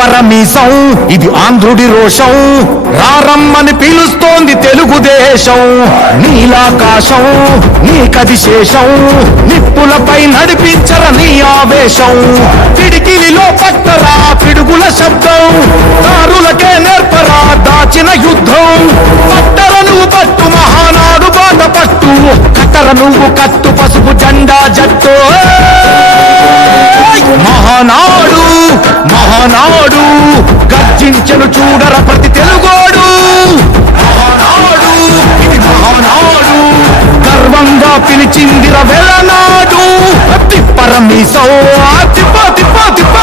తిప్పరమీసం ఇది ఆంధ్రుడి రోషం, రారమ్మని పిలుస్తోంది తెలుగుదేశం. నీలాకాశం నీకది శేషం, నిప్పులపై నడిపించర నీ ఆవేశం. పిడికిలిలో పట్టరా పిడుగుల శబ్దం, దారులకే నేర్పరా దాచిన యుద్ధం. పట్టర నువ్వు పట్టు మహానాడు బాట పట్టు, కట్టర నువ్వు కట్టు పసుపు జెండా జట్టు. మహానాడు మహానాడు గర్జించను చూడర ప్రతి తెలుగోడు. మహానాడు ఇది మహానాడు, గర్వంగా పిలిచిందిర వెలనాడు. తిప్పరమీసం తిప్ప తిప్ప తిప్ప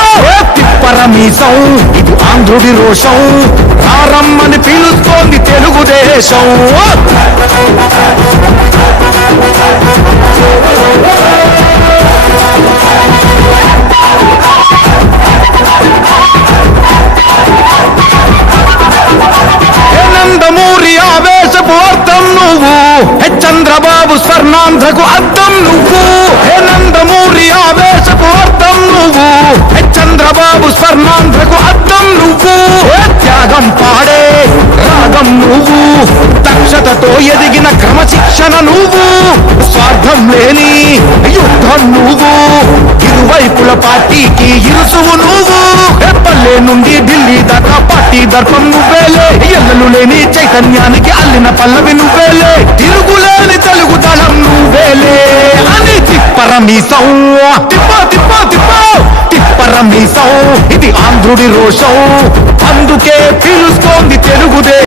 తిప్పరమీసం ఇది ఆంధ్రుడి రోషం, రారమ్మని పిలుస్తోంది తెలుగుదేశం. నందమూరి ఆవేశపు అర్థం నువ్వు, చంద్రబాబు స్వర్ణాంధ్రకు అర్థం నువ్వు. నందమూరి ఆవేశపు అర్థం నువ్వు, చంద్రబాబు స్వర్ణాంధ్రకు అర్థం నువ్వు. త్యాగం పాడే రాగం నువ్వు, దక్షతతో ఎదిగిన క్రమశిక్షణ నువ్వు. స్వార్థం లేని యుద్ధం నువ్వు, ఇరువైపుల పార్టీకి ఇరుసువు నువ్వు. పల్లె నుండి ఢిల్లీ దాకా పార్టీ దర్పం నువ్వేలే, ఎల్లలు లేని చైతన్యానికి అల్లిన పల్లవి నువ్వేలే. తిరుగులేని తెలుగు దళం నువ్వేలే అని తిప్పరమీసం తిప్ప తిప్ప తిప్ప తిప్పరమీసం ఇది ఆంధ్రుడి రోషం, అందుకే పిలుస్తోంది తెలుగుదే.